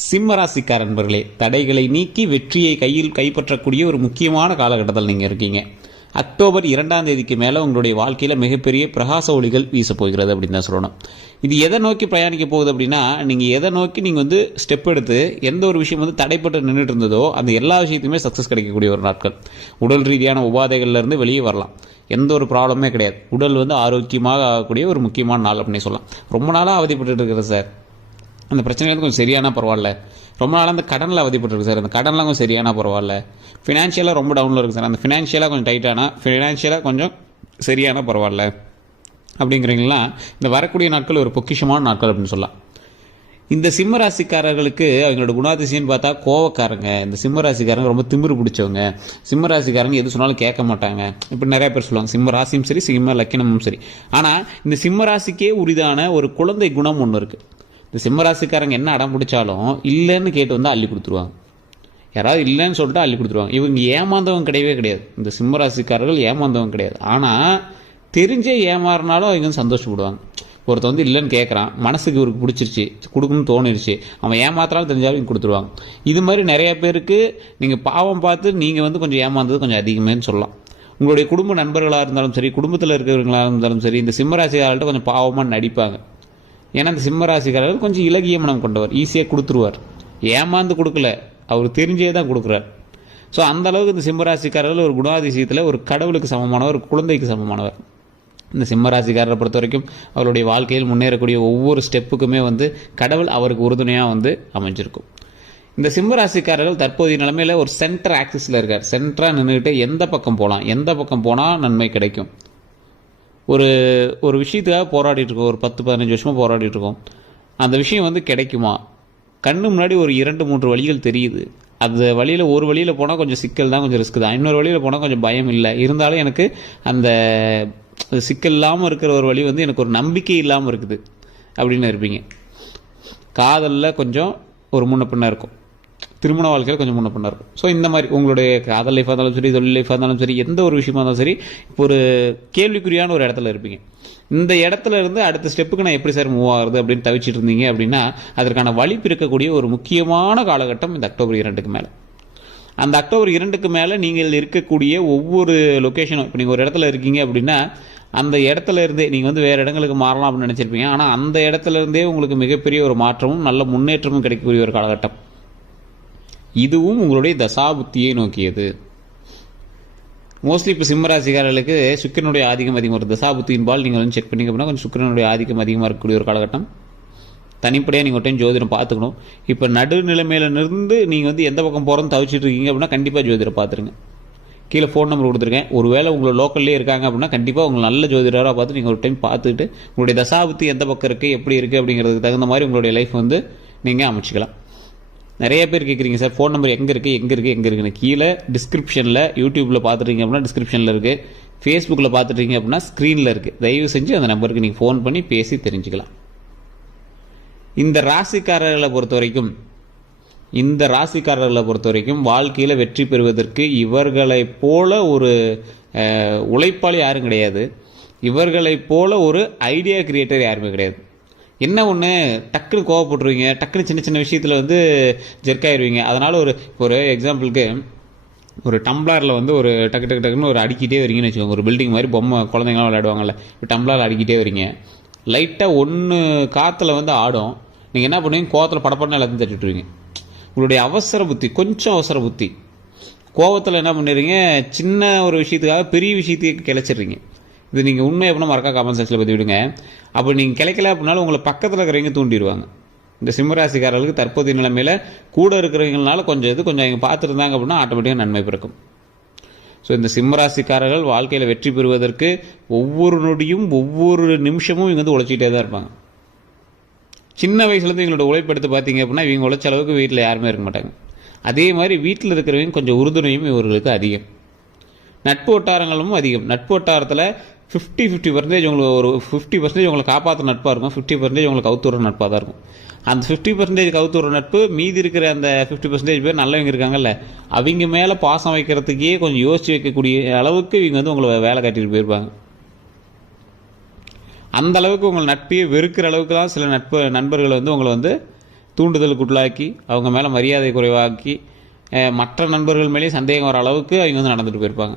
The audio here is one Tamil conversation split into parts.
சிம்மராசிக்கார நண்பர்களே, தடைகளை நீக்கி வெற்றியை கைப்பற்றக்கூடிய ஒரு முக்கியமான காலகட்டத்தில் நீங்கள் இருக்கீங்க. அக்டோபர் 2ஆம் தேதிக்கு மேலே உங்களுடைய வாழ்க்கையில் மிகப்பெரிய பிரகாச ஒளிகள் வீச போகிறது அப்படின்னு தான் சொல்லணும். இது எதை நோக்கி பிரயாணிக்க போகுது அப்படின்னா, நீங்கள் எதை நோக்கி நீங்கள் ஸ்டெப் எடுத்து எந்த ஒரு விஷயம் தடைப்பட்டு நின்றுட்டு இருந்ததோ அந்த எல்லா விஷயத்தையுமே சக்ஸஸ் கிடைக்கக்கூடிய ஒரு நாட்கள். உடல் ரீதியான உபாதைகள்லேருந்து வெளியே வரலாம். எந்த ஒரு ப்ராப்ளமே கிடையாது. உடல் ஆரோக்கியமாக ஆகக்கூடிய ஒரு முக்கியமான நாள் அப்படின்னு சொல்லலாம். ரொம்ப நாளாக அவதிப்பட்டு இருக்கிறது சார், அந்த பிரச்சனைகள் கொஞ்சம் சரியானா பரவாயில்ல. ரொம்ப நாளாக அந்த கடனில் அவதிப்பட்டுருக்கு சார், அந்த கடன்லாம் கொஞ்சம் சரியானா பரவாயில்ல. ஃபினான்ஷியலாக ரொம்ப டவுனில் இருக்குது சார், அந்த ஃபினான்ஷியலாக கொஞ்சம் டைட்டானா, ஃபினான்ஷியலாக கொஞ்சம் சரியானா பரவாயில்ல அப்படிங்கிறீங்களா. இந்த வரக்கூடிய நாட்கள் ஒரு பொக்கிஷமான நாட்கள் அப்படின்னு சொல்லலாம். இந்த சிம்மராசிக்காரர்களுக்கு அவங்களோட குணாதிசயம்னு பார்த்தா கோவக்காரங்க. இந்த சிம்மராசிக்காரங்க ரொம்ப திமிரு பிடிச்சவங்க. சிம்மராசிக்காரங்க எது சொன்னாலும் கேட்க மாட்டாங்க. இப்போ நிறைய பேர் சொல்லுவாங்க சிம்ம ராசியும் சரி சிம்ம லக்கினமும் சரி. ஆனால் இந்த சிம்மராசிக்கே உரிதான ஒரு குழந்தை குணம் ஒன்று இருக்குது. இந்த சிம்மராசிக்காரங்க என்ன அடம் பிடிச்சாலும் இல்லைன்னு கேட்டு அள்ளி கொடுத்துருவாங்க. யாராவது இல்லைன்னு சொல்லிட்டு அள்ளி கொடுத்துருவாங்க. இவங்க ஏமாந்தவங்க கிடையவே கிடையாது. இந்த சிம்மராசிக்காரர்கள் ஏமாந்தவங்க கிடையாது. ஆனால் தெரிஞ்சே ஏமாறினாலும் அவங்க சந்தோஷப்படுவாங்க. ஒருத்தர் இல்லைன்னு கேட்குறான், மனசுக்கு இவருக்கு பிடிச்சிருச்சு, கொடுக்கணும்னு தோணிருச்சு, அவன் ஏமாத்தினாலும் தெரிஞ்சாலும் கொடுத்துருவாங்க. இது மாதிரி நிறைய பேருக்கு நீங்கள் பாவம் பார்த்து நீங்கள் கொஞ்சம் ஏமாந்தது கொஞ்சம் அதிகமேன்னு சொல்லலாம். உங்களுடைய குடும்ப நண்பர்களாக இருந்தாலும் சரி, குடும்பத்தில் இருக்கிறவங்களாக இருந்தாலும் சரி, இந்த சிம்மராசிக்காரர்கள்ட்ட கொஞ்சம் பாவமாக நடிப்பாங்க. ஏன்னா இந்த சிம்மராசிக்காரர்கள் கொஞ்சம் இலகிய மனம் கொண்டவர், ஈஸியாக கொடுத்துருவார். ஏமாந்து கொடுக்கல, அவர் தெரிஞ்சே தான் கொடுக்குறார். ஸோ அந்த அளவுக்கு இந்த சிம்மராசிக்காரர்கள் ஒரு குணாதிசயத்தில் ஒரு கடவுளுக்கு சமமானவர், ஒரு குழந்தைக்கு சமமானவர். இந்த சிம்மராசிக்காரரை பொறுத்த வரைக்கும் அவருடைய வாழ்க்கையில் முன்னேறக்கூடிய ஒவ்வொரு ஸ்டெப்புக்குமே கடவுள் அவருக்கு உறுதுணையாக அமைஞ்சிருக்கும். இந்த சிம்மராசிக்காரர்கள் தற்போதைய நிலைமையில் ஒரு சென்டர் ஆக்சிஸில் இருக்கார். சென்டராக நின்றுக்கிட்டு எந்த பக்கம் போகலாம், எந்த பக்கம் போனால் நன்மை கிடைக்கும், ஒரு விஷயத்துக்காக போராடிட்டு இருக்கோம். ஒரு 10-15 வருஷமாக போராடிட்டு இருக்கோம். அந்த விஷயம் கிடைக்குமா? கண்ணு முன்னாடி ஒரு 2-3 வழிகள் தெரியுது. அந்த வழியில் ஒரு வழியில் போனால் கொஞ்சம் சிக்கல் தான், கொஞ்சம் ரிஸ்க் தான். இன்னொரு வழியில் போனால் கொஞ்சம் பயம் இல்லை. இருந்தாலும் எனக்கு அந்த சிக்கல் இல்லாமல் இருக்கிற ஒரு வழி எனக்கு ஒரு நம்பிக்கை இல்லாமல் இருக்குது அப்படின்னு இருப்பீங்க. காதலில் கொஞ்சம் ஒரு முன்ன பின்ன இருக்கும், திருமண வாழ்க்கையில் கொஞ்சம் முன்ன பின்ன இருக்கும். ஸோ இந்த மாதிரி உங்களுடைய காதல் லைஃபாக இருந்தாலும் சரி, தொழில் லைஃபாக இருந்தாலும் சரி, எந்த ஒரு விஷயமா இருந்தாலும் சரி, இப்போ ஒரு கேள்விக்குறியான ஒரு இடத்துல இருப்பீங்க. இந்த இடத்துல இருந்து அடுத்த ஸ்டெப்புக்கு நான் எப்படி சார் மூவ் ஆகுறது அப்படின்னு தவிச்சிட்டு இருந்தீங்க அப்படின்னா, அதற்கான வழி பிறக்கக்கூடிய ஒரு முக்கியமான காலகட்டம் இந்த அக்டோபர் 2க்கு மேலே. அந்த அக்டோபர் 2க்கு மேலே நீங்கள் இருக்கக்கூடிய ஒவ்வொரு லொக்கேஷனும், இப்போ நீங்கள் ஒரு இடத்துல இருக்கீங்க அப்படின்னா அந்த இடத்துல இருந்தே நீங்கள் வேறு இடங்களுக்கு மாறலாம் அப்படின்னு நினச்சிருப்பீங்க. ஆனால் அந்த இடத்துல இருந்தே உங்களுக்கு மிகப்பெரிய ஒரு மாற்றமும் நல்ல முன்னேற்றமும் கிடைக்கக்கூடிய ஒரு காலகட்டம். இதுவும் உங்களுடைய தசாபுத்தியை நோக்கியது. மோஸ்ட்லி இப்போ சிம்மராசிக்காரர்களுக்கு சுக்கிரனுடைய ஆதிக்கம் அதிகமாக இருக்குது. தசாபுத்தியின்பால் நீங்கள் செக் பண்ணிங்க அப்படின்னா கொஞ்சம் சுக்கிரனுடைய ஆதிக்கம் அதிகமாக இருக்கக்கூடிய ஒரு காலகட்டம். தனிப்படையாக நீங்கள் ஒரு டைம் ஜோதிடம் பார்த்துக்கணும். இப்போ நடுநிலைமையில இருந்து நீங்கள் எந்த பக்கம் போகிறோன்னு தவிச்சிட்டு இருக்கீங்க அப்படின்னா கண்டிப்பாக ஜோதிடம் பார்த்துருங்க. கீழே ஃபோன் நம்பர் கொடுத்துருக்கேன். ஒருவேளை உங்களை லோக்கல்லே இருக்காங்க அப்படின்னா கண்டிப்பாக உங்களை நல்ல ஜோதிடராக பார்த்து நீங்கள் ஒரு டைம் பார்த்துக்கிட்டு உங்களுடைய தசாபுத்தி எந்த பக்கம் இருக்குது, எப்படி இருக்குது அப்படிங்கிறதுக்கு தகுந்த மாதிரி உங்களுடைய லைஃப் நீங்கள் அமைச்சிக்கலாம். நிறைய பேர் கேட்குறீங்க சார் ஃபோன் நம்பர் எங்கே இருக்குன்னு. கீழே டிஸ்கிரிப்ஷனில், யூடியூப்பில் பார்த்துட்டீங்க அப்படின்னா டிஸ்கிரிப்ஷனில் இருக்குது, ஃபேஸ்புக்கில் பார்த்துட்டீங்க அப்படின்னா ஸ்க்ரீனில் இருக்குது. தயவு செஞ்சு அந்த நம்பருக்கு நீங்கள் ஃபோன் பண்ணி பேசி தெரிஞ்சுக்கலாம். இந்த ராசிக்காரர்களை பொறுத்த வரைக்கும் வாழ்க்கையில் வெற்றி பெறுவதற்கு இவர்களைப் போல ஒரு உழைப்பாளி யாரும் கிடையாது. இவர்களைப் போல ஒரு ஐடியா கிரியேட்டர் யாருமே கிடையாது. என்ன ஒன்று, டக்குன்னு கோவப்பட்டுருவீங்க, டக்குன்னு சின்ன சின்ன விஷயத்தில் ஜெர்க்காயிருவீங்க. அதனால் ஒரு எக்ஸாம்பிளுக்கு ஒரு டம்ளரில் ஒரு டக்குன்னு ஒரு அடிக்கிட்டே வரீங்கன்னு வச்சுக்கோங்க. ஒரு பில்டிங் மாதிரி பொம்மை குழந்தைங்களாம் விளையாடுவாங்கல்ல, இப்போ டம்ளரில் அடிக்கிட்டே வரீங்க. லைட்டாக ஒன்று காற்றுல ஆடும். நீங்கள் என்ன பண்ணுவீங்க, கோவத்தில் படப்படன்னு எல்லாத்தையும் தட்டிட்டுருவீங்க. உங்களுடைய கொஞ்சம் அவசர புத்தி கோவத்தில் என்ன பண்ணுறீங்க, சின்ன ஒரு விஷயத்துக்காக பெரிய விஷயத்துக்கு கிளச்சிடுறீங்க. இது நீங்கள் உண்மை அப்படின்னா மறக்கா கமெண்ட் செக்ஷனில் பற்றி விடுங்க. அப்போ நீங்கள் கிடைக்கல அப்படின்னாலும் உங்களை பக்கத்தில் இருக்கிறவங்க தூண்டிடுவாங்க. இந்த சிம்மராசிக்காரர்களுக்கு தற்போதைய நிலைமையில் கூட இருக்கிறவங்களால கொஞ்சம் அவங்க பார்த்துருந்தாங்க அப்படின்னா ஆட்டோமேட்டிக்காக நன்மை பிறக்கும். ஸோ இந்த சிம்மராசிக்காரர்கள் வாழ்க்கையில் வெற்றி பெறுவதற்கு ஒவ்வொரு நொடியும் ஒவ்வொரு நிமிஷமும் இவங்க உழைச்சிக்கிட்டே தான் இருப்பாங்க. சின்ன வயசுலேருந்து இவங்களோட உழைப்படுத்து பார்த்தீங்க அப்படின்னா இவங்க உழைச்ச அளவுக்கு வீட்டில் யாருமே இருக்க மாட்டாங்க. அதே மாதிரி வீட்டில் இருக்கிறவங்க கொஞ்சம் உறுதுணையும் இவர்களுக்கு அதிகம். நட்பு வட்டாரங்களும் அதிகம். நட்பு வட்டாரத்தில் 50% உங்களுக்கு ஒரு 50% உங்களை காப்பாற்ற நட்பாக இருக்கும், 50% உங்களுக்கு கவுத்துற நட்பாக தான் இருக்கும். அந்த 50% கவுத்துற நட்பு, மீதி இருக்கிற அந்த 50% பேர் நல்லவங்க இருக்காங்கல்ல, அவங்க மேலே பாசம் வைக்கிறதுக்கே கொஞ்சம் யோசிச்சு வைக்கக்கூடிய அளவுக்கு இவங்க உங்களை வேலை காட்டிட்டு போயிருப்பாங்க. அந்த அளவுக்கு உங்கள் நட்பையே வெறுக்கிற அளவுக்கு தான் சில நண்பர்கள் உங்களை தூண்டுதலுக்குள்ளாக்கி அவங்க மேலே மரியாதை குறைவாக்கி மற்ற நண்பர்கள் மேலேயும் சந்தேகம் வர அளவுக்கு அவங்க வந்து நடந்துட்டு போயிருப்பாங்க.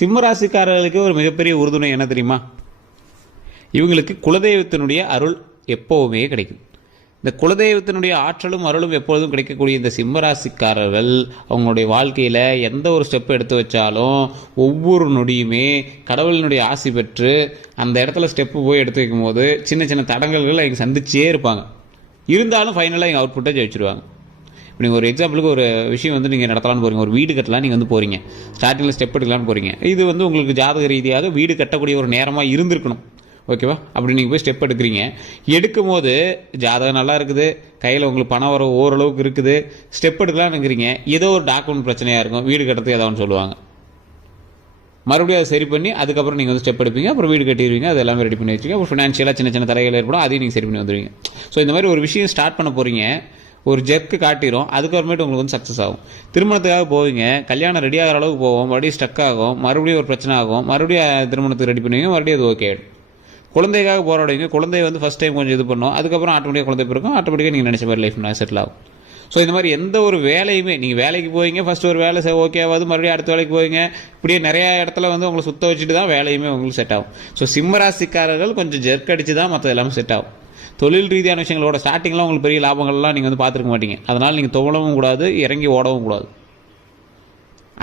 சிம்மராசிக்காரர்களுக்கு ஒரு மிகப்பெரிய உறுதுணை என்ன தெரியுமா? இவங்களுக்கு குலதெய்வத்தினுடைய அருள் எப்போவுமே கிடைக்கும். இந்த குலதெய்வத்தினுடைய ஆற்றலும் அருளும் எப்பொழுதும் கிடைக்கக்கூடிய இந்த சிம்மராசிக்காரர்கள் அவங்களுடைய வாழ்க்கையில் எந்த ஒரு ஸ்டெப் எடுத்து வச்சாலும் ஒவ்வொரு நொடியுமே கடவுளினுடைய ஆசி பெற்று அந்த இடத்துல ஸ்டெப்பு போய் எடுத்து வைக்கும் போது சின்ன சின்ன தடங்கல்கள் அவங்க சந்திச்சே இருப்பாங்க. இருந்தாலும் ஃபைனலாக எங்கள் அவுட்புட்டை ஜெயிச்சிருவாங்க. இப்போ நீங்கள் ஒரு எக்ஸாம்பிளுக்கு ஒரு விஷயம் வந்து நீங்கள் நடத்தலான்னு போகிறீங்க, ஒரு வீடு கட்டலாம் நீங்கள் வந்து போகிறீங்க, ஸ்டார்டிங்கில் ஸ்டெப் எடுக்கலான்னு போகிறீங்க. இது வந்து உங்களுக்கு ஜாதக ரீதியாக வீடு கட்டக்கூடிய ஒரு நேரமாக இருந்திருக்கணும். ஓகேவா? அப்படி நீங்கள் போய் ஸ்டெப் எடுக்கிறீங்க. எடுக்கும் போது ஜாதகம் நல்லா இருக்குது, கையில் உங்களுக்கு பணம் வர ஓரளவுக்கு இருக்குது, ஸ்டெப் எடுக்கலான்னு இருக்கிறீங்க. ஏதோ ஒரு டாக்குமெண்ட் பிரச்சனையாக இருக்கும், வீடு கட்டுறதுக்கு ஏதாவது சொல்லுவாங்க. மறுபடியும் அதை சரி பண்ணி அதுக்கப்புறம் நீங்கள் வந்து ஸ்டெப் எடுப்பீங்க, அப்புறம் வீடு கட்டிடுவீங்க, அது எல்லாமே ரெடி பண்ணி வச்சுங்க. அப்புறம் ஃபினான்ஷியலாக சின்ன சின்ன தடைகள் ஏற்படும், அதையும் நீங்கள் சரி பண்ணி வந்துடுவீங்க. ஸோ இந்த மாதிரி ஒரு விஷயம் ஸ்டார்ட் பண்ண போகிறீங்க, ஒரு ஜெர்க்கு காட்டிடும், அதுக்கப்புறமேட்டு உங்களுக்கு வந்து சக்ஸஸ் ஆகும். திருமணத்துக்காக போவீங்க, கல்யாணம் ரெடி ஆகிற அளவுக்கு போவோம், மறுபடியும் ஸ்டக் ஆகும், மறுபடியும் ஒரு பிரச்சனை ஆகும், மறுபடியும் திருமணத்துக்கு ரெடி பண்ணுவீங்க, மறுபடியும் அது ஓகே ஆகிடும். குழந்தைக்காக போராடுவீங்க, குழந்தை வந்து ஃபஸ்ட் டைம் கொஞ்சம் இது பண்ணும், அதுக்கப்புறம் ஆட்டோமேட்டிக்காக குழந்தை பிறக்கும், ஆட்டோமேட்டிக்காக நீங்கள் நினச்ச மாதிரி லைஃப் செட்டில் ஆகும். ஸோ இந்த மாதிரி எந்த ஒரு வேலையுமே நீங்கள் வேலைக்கு போவீங்க, ஃபஸ்ட்டு ஒரு வேலை ஓகே ஆகாது, மறுபடியும் அடுத்த வேலைக்கு போவீங்க, இப்படியே நிறையா இடத்துல வந்து உங்களை சுத்த வச்சுட்டு தான் வேலையுமே உங்களுக்கு செட் ஆகும். ஸோ சிம்மராசிக்காரர்கள் கொஞ்சம் ஜெர்க் அடித்து தான் மற்ற எல்லாமே செட் ஆகும். தொழில் ரீதியான விஷயங்களோட ஸ்டார்டிங்லாம் உங்களுக்கு பெரிய லாபங்கள்லாம் நீங்கள் வந்து பார்த்துருக்க மாட்டீங்க. அதனால் நீங்கள் துவளவும் கூடாது, இறங்கி ஓடவும் கூடாது,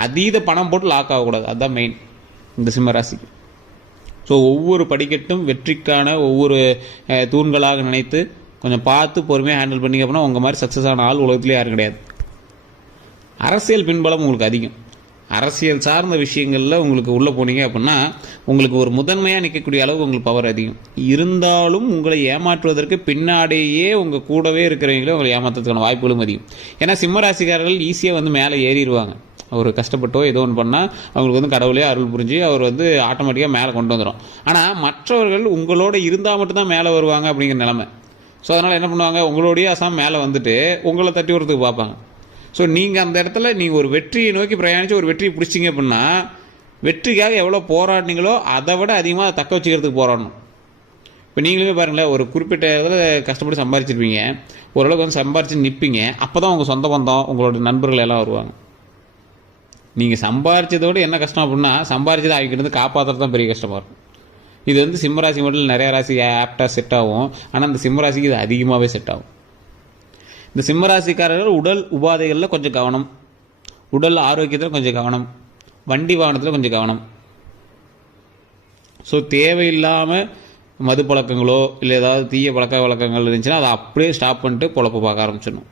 அதீத பணம் போட்டு லாக் ஆகக்கூடாது. அதுதான் மெயின் இந்த சிம்மராசிக்கு. ஸோ ஒவ்வொரு படிக்கட்டும் வெற்றிக்கான ஒவ்வொரு தூண்களாக நினைத்து கொஞ்சம் பார்த்து பொறுமையாக ஹேண்டில் பண்ணிங்க அப்படின்னா உங்கள் மாதிரி சக்ஸஸ் ஆன ஆள் உலகத்துலேயே யாரும் கிடையாது. அரசியல் பின்பலம் உங்களுக்கு அதிகம். அரசியல் சார்ந்த விஷயங்களில் உங்களுக்கு உள்ளே போனீங்க அப்படின்னா உங்களுக்கு ஒரு முதன்மையாக நிற்கக்கூடிய அளவுக்கு உங்களுக்கு பவர் அதிகம். இருந்தாலும் உங்களை ஏமாற்றுவதற்கு பின்னாடியே உங்கள் கூடவே இருக்கிறவங்களே உங்களை ஏமாற்றுறதுக்கான வாய்ப்புகளும் அதிகம். ஏன்னா சிம்மராசிக்காரர்கள் ஈஸியாக வந்து மேலே ஏறிடுவாங்க. ஒரு கஷ்டப்பட்டோ ஏதோ ஒன்று பண்ணால் அவங்களுக்கு வந்து கடவுளே அருள் புரிஞ்சு அவர் வந்து ஆட்டோமேட்டிக்காக மேலே கொண்டு வந்துடும். ஆனால் மற்றவர்கள் உங்களோட இருந்தால் மட்டும்தான் மேலே வருவாங்க அப்படிங்கிற நிலைமை. ஸோ அதனால் என்ன பண்ணுவாங்க, உங்களோடய அசாம் மேலே வந்துட்டு உங்களை தட்டி விடுறதுக்கு பார்ப்பாங்க. ஸோ நீங்கள் அந்த இடத்துல நீங்கள் ஒரு வெற்றியை நோக்கி பிரயாணித்து ஒரு வெற்றியை பிடிச்சிங்க அப்படின்னா வெற்றிக்காக எவ்வளோ போராடினீங்களோ அதை விட அதிகமாக தக்க வச்சுக்கிறதுக்கு போராடணும். இப்போ நீங்களுமே பாருங்களேன், ஒரு குறிப்பிட்ட இதில் கஷ்டப்பட்டு சம்பாரிச்சிருப்பீங்க, ஓரளவுக்கு வந்து சம்பாரிச்சு நிற்பீங்க, அப்போ தான் உங்கள் சொந்த பந்தம் உங்களோட நண்பர்கள் எல்லாம் வருவாங்க. நீங்கள் சம்பாரிச்சதோடு என்ன கஷ்டம் அப்படின்னா சம்பாரிச்சதை ஆகிக்கிட்டு காப்பாற்றுறது தான் பெரிய கஷ்டமாக இருக்கும். இது வந்து சிம்மராசி மட்டும் நிறைய ராசி ஆப்டாக செட் ஆகும், ஆனால் இந்த சிம்மராசிக்கு இது அதிகமாகவே செட் ஆகும். இந்த சிம்மராசிக்காரர்கள் உடல் உபாதைகளில் கொஞ்சம் கவனம், உடல் ஆரோக்கியத்தில் கொஞ்சம் கவனம், வண்டி வாகனத்தில் கொஞ்சம் கவனம். ஸோ தேவையில்லாமல் மது பழக்கங்களோ இல்லை ஏதாவது தீய பழக்க வழக்கங்கள் இருந்துச்சுன்னா அதை அப்படியே ஸ்டாப் பண்ணிட்டு பொழப்பு பார்க்க ஆரம்பிச்சிடணும்.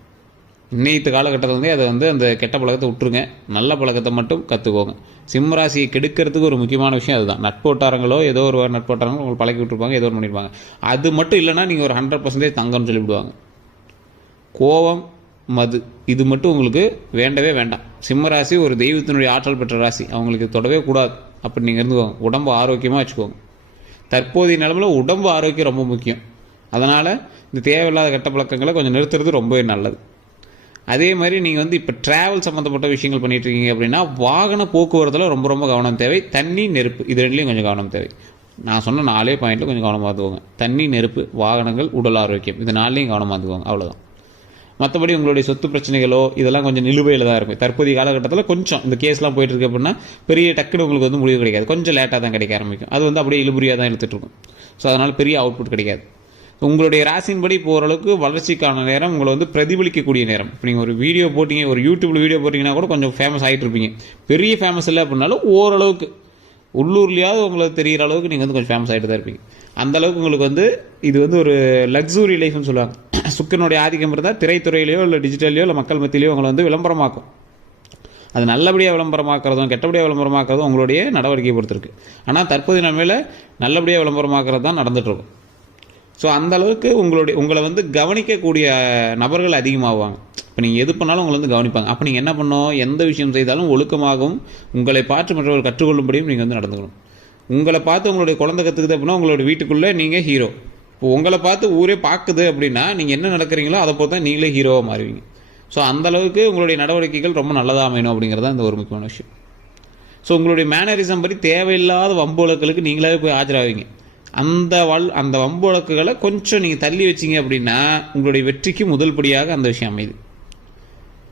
இன்னைத்து காலகட்டத்தில் வந்து அதை வந்து அந்த கெட்ட பழக்கத்தை விட்டுருங்க, நல்ல பழக்கத்தை மட்டும் கற்றுக்கோங்க. சிம்மராசியை கெடுக்கிறதுக்கு ஒரு முக்கியமான விஷயம் அதுதான். நட்போட்டாரங்களோ ஏதோ ஒரு நட்போட்டாரங்களோ உங்களுக்கு பழக்கி விட்டுருப்பாங்க, ஏதோ ஒன்று பண்ணியிருப்பாங்க. அது மட்டும் இல்லைன்னா நீங்கள் ஒரு 100% தங்கம்னு சொல்லிவிடுவாங்க. கோபம், மது இது மட்டும் உங்களுக்கு வேண்டவே வேண்டாம். சிம்மராசி ஒரு தெய்வத்தினுடைய ஆற்றல் பெற்ற ராசி, அவங்களுக்கு தொடவே கூடாது. அப்படி நீங்கள் இருந்துக்கோங்க. உடம்பு ஆரோக்கியமாக வச்சுக்கோங்க. தற்போதைய நிலமையில் உடம்பு ஆரோக்கியம் ரொம்ப முக்கியம். அதனால் இந்த தேவையில்லாத கெட்ட பழக்கங்களை கொஞ்சம் நிறுத்துறது ரொம்பவே நல்லது. அதே மாதிரி நீங்கள் வந்து இப்போ ட்ராவல் சம்மந்தப்பட்ட விஷயங்கள் பண்ணிட்டு இருக்கீங்க அப்படின்னா வாகன போக்குவரத்தில் ரொம்ப ரொம்ப கவனம் தேவை. தண்ணி, நெருப்பு இது ரெண்டுலேயும் கொஞ்சம் கவனம் தேவை. நான் சொன்ன 4 பாயிண்டில் கொஞ்சம் கவனமாக பார்த்துக்கோங்க. தண்ணி, நெருப்பு, வாகனங்கள், உடல் ஆரோக்கியம் இது 4லையும் கவனமாக பார்த்துக்கோங்க. அவ்வளோதான். மற்றபடி உங்களுடைய சொத்து பிரச்சனைகளோ இதெல்லாம் கொஞ்சம் நிலுவையில் தான் இருக்கும். தற்போதைய காலகட்டத்தில் கொஞ்சம் இந்த கேஸ்லாம் போயிட்டு இருக்கு அப்படின்னா பெரிய டக்குனு உங்களுக்கு வந்து முடிவு கிடைக்காது, கொஞ்சம் லேட்டாக தான் கிடைக்க ஆரம்பிக்கும். அது வந்து அப்படியே இழுபறியாக தான் இழுத்துட்டு இருக்கும். ஸோ அதனால் பெரிய அவுட்புட் கிடைக்காது. உங்களுடைய ராசியின்படி இப்போ ஓரளவுக்கு வளர்ச்சிக்கான நேரம் உங்களை வந்து பிரதிபலிக்கக்கூடிய நேரம். இப்போ நீங்கள் ஒரு வீடியோ போட்டிங்க, ஒரு யூடியூப்பில் வீடியோ போட்டிங்கன்னா கூட கொஞ்சம் ஃபேமஸ் ஆகிட்டு இருப்பீங்க. பெரிய ஃபேமஸ் இல்லை அப்படின்னாலும் ஓரளவுக்கு உள்ளூர்லேயாவது உங்களுக்கு தெரிகிற அளவுக்கு நீங்கள் வந்து கொஞ்சம் ஃபேமஸ் ஆகிட்டு தான் இருப்பீங்க. அந்தளவுக்கு உங்களுக்கு வந்து இது வந்து ஒரு லக்ஸுரி லைஃப்னு சொல்லுவாங்க. சுக்கரனுடைய ஆதிக்கம் இருந்தால் திரைத்துறையிலையோ இல்லை டிஜிட்டல்லையோ இல்லை மக்கள் மத்தியிலையோ உங்களை வந்து விளம்பரமாக்கும். அது நல்லபடியாக விளம்பரமாக்குறதும் கெட்டபடியாக விளம்பரமாக்குறதும் உங்களுடைய நடவடிக்கையை பொறுத்திருக்கு. ஆனால் தற்போதைய நிலைமையில் நல்லபடியாக விளம்பரமாக்குறது தான் நடந்துகிட்ருக்கும். ஸோ அந்தளவுக்கு உங்களை வந்து கவனிக்கக்கூடிய நபர்கள் அதிகமாகுவாங்க. இப்போ நீங்கள் எது பண்ணாலும் உங்களை வந்து கவனிப்பாங்க. அப்போ நீங்கள் என்ன பண்ணணும், எந்த விஷயம் செய்தாலும் ஒழுக்கமாகவும் உங்களை பார்த்து மற்றவர்கள் கற்றுக்கொள்ளும்படியும் நீங்கள் வந்து நடந்துக்கணும். உங்களை பார்த்து உங்களுடைய குழந்தை கற்றுக்குது அப்படின்னா உங்களுடைய வீட்டுக்குள்ளே நீங்கள் ஹீரோ. இப்போ உங்களை பார்த்து ஊரே பார்க்குது அப்படின்னா நீங்கள் என்ன நடக்கிறீங்களோ அதை பொறுத்து தான் நீங்களே ஹீரோவாக மாறுவீங்க. ஸோ அந்தளவுக்கு உங்களுடைய நடவடிக்கைகள் ரொம்ப நல்லதாக அமையணும் அப்படிங்கிறது தான் இந்த ஒரு முக்கியமான விஷயம். ஸோ உங்களுடைய மேனரிசம் படி தேவையில்லாத வம்புகளுக்கு நீங்களாவே போய் ஆஜராவீங்க. அந்த வம்பு வழக்குகளை கொஞ்சம் நீங்கள் தள்ளி வச்சிங்க அப்படின்னா உங்களுடைய வெற்றிக்கு முதல் படியாக அந்த விஷயம் அமையுது.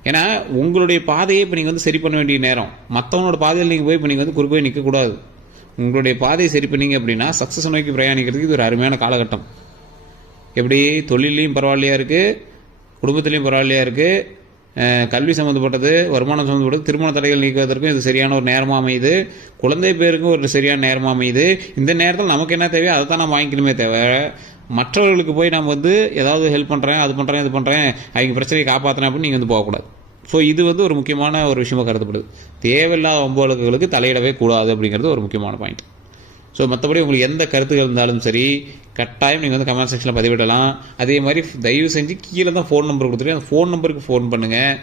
ஏன்னா உங்களுடைய பாதையை இப்போ நீங்கள் வந்து சரி பண்ண வேண்டிய நேரம். மற்றவனோட பாதையில் நீங்கள் போய் இப்போ நீங்கள் வந்து குறுக்கவே நிற்கக்கூடாது. உங்களுடைய பாதையை சரி பண்ணீங்க அப்படின்னா சக்ஸஸ் நோக்கி பிரயாணிக்கிறதுக்கு இது ஒரு அருமையான காலகட்டம். எப்படி தொழிலையும் பரவாயில்லையா இருக்குது, குடும்பத்திலையும் பரவாயில்லையா இருக்குது, கல்வி சம்மந்தப்பட்டது, வருமானம் சம்மந்தப்பட்டது, திருமண தடைகள் நீக்குவதற்கும் இது சரியான ஒரு நேரமாக அமையுது. குழந்தை பேருக்கும் ஒரு சரியான நேரமாக அமையுது. இந்த நேரத்தில் நமக்கு என்ன தேவையோ அதை தான் நம்ம வாங்கிக்கணுமே தேவை, மற்றவர்களுக்கு போய் நம்ம வந்து ஏதாவது ஹெல்ப் பண்ணுறேன், அது பண்ணுறேன், இது பண்ணுறேன், அவங்க பிரச்சனையை காப்பாற்றுறேன் அப்படின்னு நீங்கள் வந்து போகக்கூடாது. ஸோ இது வந்து ஒரு முக்கியமான ஒரு விஷயமாக கருதப்படுது. தேவையில்லாத வம்பு வழக்குகளுக்கு தலையிடவே கூடாது அப்படிங்கிறது ஒரு முக்கியமான பாயிண்ட். ஸோ மற்றபடி உங்களுக்கு எந்த கருத்துக்கள் இருந்தாலும் சரி கட்டாயம் நீங்கள் வந்து கமெண்ட் செக்ஷனில் பதிவிடலாம். அதே மாதிரி தயவு செஞ்சு கீழே தான் ஃபோன் நம்பர் கொடுத்துருக்கேன், அந்த ஃபோன் நம்பருக்கு ஃபோன் பண்ணுங்கள்.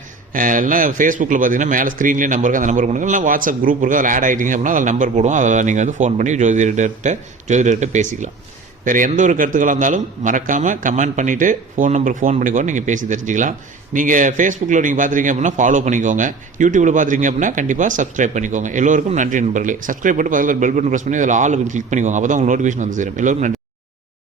இல்லைனா ஃபேஸ்புக்கில் பார்த்தீங்கன்னா மேலே ஸ்க்ரீன்லேயே நம்பருக்கு அந்த நம்பர் பண்ணுங்கள். இல்லை வாட்ஸ்அப் குரூப் இருக்குது, அதில் ஆட் ஆகிட்டிங்க அப்படின்னா அதில் நம்பர் போடுவோம், அதில் நீங்கள் வந்து ஃபோன் பண்ணி ஜோதிடர்கிட்ட பேசிக்கலாம். வேறு எந்த ஒரு கருத்துக்களாக இருந்தாலும் மறக்காமல் கமெண்ட் பண்ணிவிட்டு ஃபோன் நம்பருக்கு ஃபோன் பண்ணிக்கோ, நீங்கள் பேசி தெரிஞ்சுக்கலாம். நீங்கள் ஃபேஸ்புக்கில் நீங்கள் பார்த்துருக்கீங்க அப்படின்னா ஃபாலோ பண்ணிக்கோங்க, யூடியூப்பில் பார்த்துருக்கீங்க அப்படின்னா கண்டிப்பாக சப்ஸ்கிரைப் பண்ணிக்கோங்க. எல்லோருக்கும் நன்றி நண்பர்களே. சப்ஸ்கிரைப் பண்ணிட்டு பக்கத்தில் பெல் பட்டன் ப்ரெஸ் பண்ணி அதில் ஆல் கிளிக் பண்ணிக்கோங்க, அப்போ தான் உங்களுக்கு நோட்டிஃபிகேஷன் வந்து சேரும். எல்லோருக்கும் நன்றி.